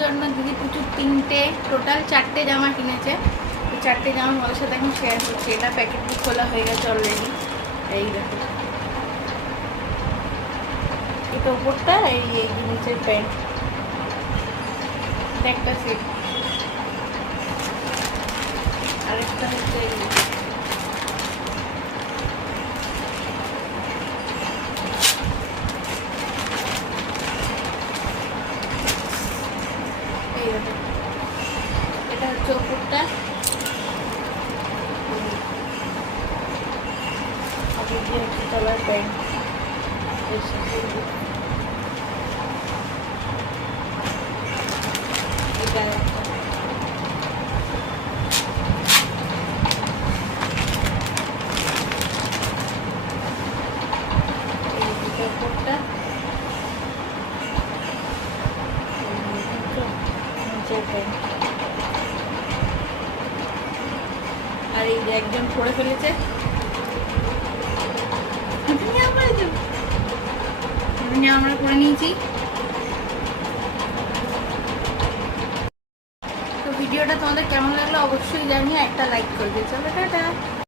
জন্য দিদি প্রচুর 3টে টোটাল 4টে জামা কিনেছে। তো 4টে জামা তোমাদের সাথে এখন শেয়ার করছি। এটা প্যাকেট খোলা হয়ে গেছে অলরেডি। এই দেখো, এটা উপরটা, এই নিচের প্যান্ট, একটা সেট, আরেকটা হচ্ছে এটা হচ্ছে উপরটা, তলার প্যান্ট, এটা উপরটা, আর এই যে একজন পরে ফেলেছে, আমরা করে নিয়েছি। তো ভিডিওটা তোমাদের কেমন লাগলো অবশ্যই জানিয়ে একটা লাইক করবে। চলো টাটা।